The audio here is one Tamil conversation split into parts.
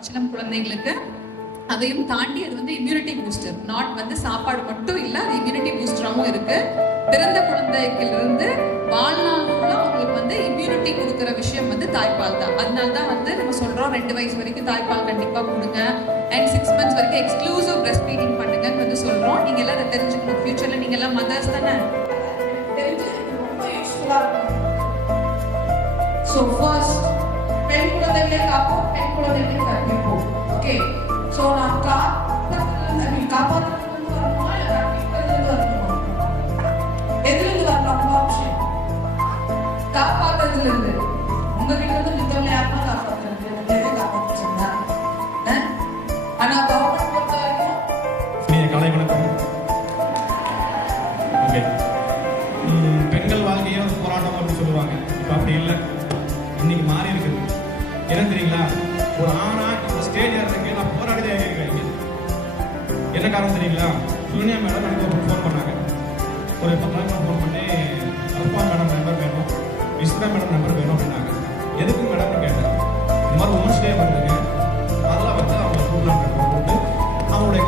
பச்சிளம் குழந்தைகளுக்கு. அதையும் தாண்டி அது வந்து இம்யூனிட்டி பூஸ்டர். நாட் வந்து சாப்பாடு மட்டும் இல்ல, அது இம்யூனிட்டி பூஸ்டராகவும் இருக்கு. பிறந்த குழந்தைகளிலிருந்து வாழ்நாள் ஃபுல்லா அவங்களுக்கு வந்து இம்யூனிட்டி கொடுக்குற விஷயம் வந்து தாய்ப்பால் தான். அதனால தான் வந்து நம்ம சொல்றோம் 2 வயசு வரைக்கும் தாய்ப்பால் கண்டிப்பா கொடுங்க, அண்ட் 6 months வரைக்கும் எக்ஸ்க்ளூசிவ் பிரஸ்ட் ஃபீடிங் பண்ணுங்கன்னு வந்து சொல்றோம். நீங்க எல்லாம் அதை தெரிஞ்சுக்கணும். ஃபியூச்சர்ல நீங்க எல்லாம் மதர்ஸ் தானே, தெரிஞ்சு ரொம்ப யூஸ்ஃபுல்லா இருக்கும். ஸோ ஃபர்ஸ்ட் பெண் குழந்தைகளை காப்போம், பெண் குழந்தைகளை கற்பிப்போம். ஓகே, ஸோ நான் காப்பாற்றுறது வந்து வரணுமா இல்லை கற்பிக்கிறது வரணுமா? எதுலேருந்து வரணும்? ஆப்ஷன் காப்பாற்றுறதுல இருந்து. உங்ககிட்ட இருந்து மித்தவங்களை யாருமா காப்பாற்றுறது? எதை காப்பாற்றுச்சுங்களா? ஆனால் கவர்மெண்ட் பொறுத்த வரைக்கும் காலை வணக்கம். ஓகே, பெண்கள் வாழ்க்கையே ஒரு போராட்டம் அப்படின்னு சொல்லுவாங்க. இப்போ அப்படி இல்லை, இன்னைக்கு மாறி இருக்குது. என்ன தெரியுங்களா, ஒரு ஆணா இந்த ஸ்டேஜ் ஏறதுக்கு நான் போராடிதே இருக்கேன். என்ன காரணம் தெரியுங்களா, சூனியா மேடம் எனக்கு ஒரு ஃபோன் பண்ணாங்க. ஒரு 10 நாள் ஃபோன் பண்ணி அல்பா மேடம் நம்பர் வேணும், விஸ்வா மேடம் நம்பர் வேணும் அப்படின்னாங்க. எதுக்கு மேடம்னு கேட்டேன். இந்த மாதிரி உமன்ஸ் டே வருதுங்க, அதெல்லாம் வந்து அவங்க கூப்பிடலாம் போட்டு அவங்களுடைய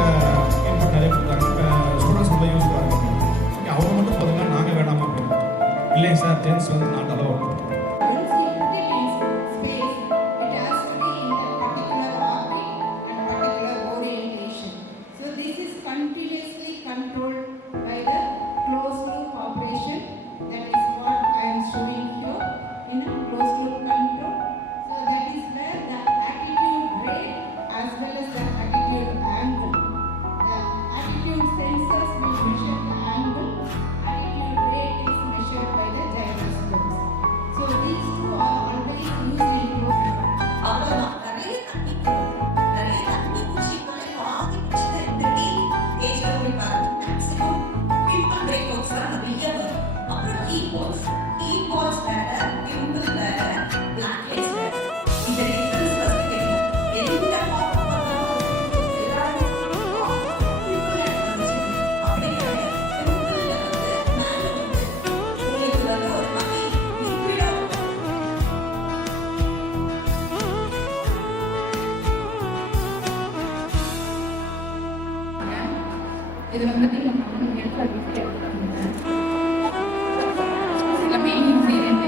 இன்புட் நிறைய கொடுத்தாங்க. ஸ்டூடெண்ட்ஸ் ரொம்ப யூஸ்ஃபுல்லாக இருக்கும். ஓகே, அவங்க மட்டும் போதுங்க, நாங்கள் வேணாமா அப்படின்னு. இல்லைங்க சார், ஜென்ஸ் வந்து not allow. Continuously controlled by the closed loop operation. That is what I am showing here in a closed loop control. So that is where the attitude rate as well as the attitude angle. The attitude sensors will measure the angle. Attitude rate is measured by the gyroscopes. So these two are already used in program. இது வந்து நீங்கள் சில main ingredient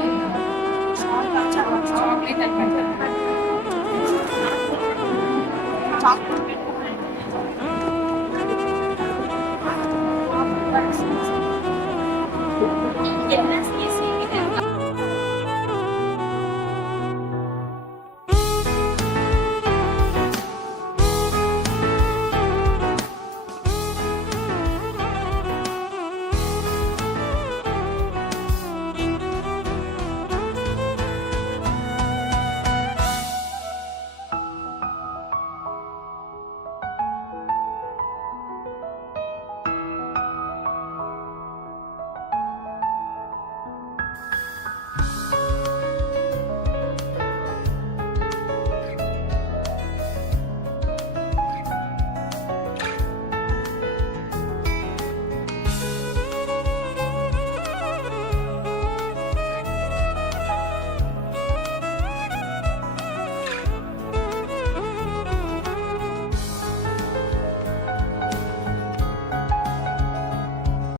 chocolate and butter.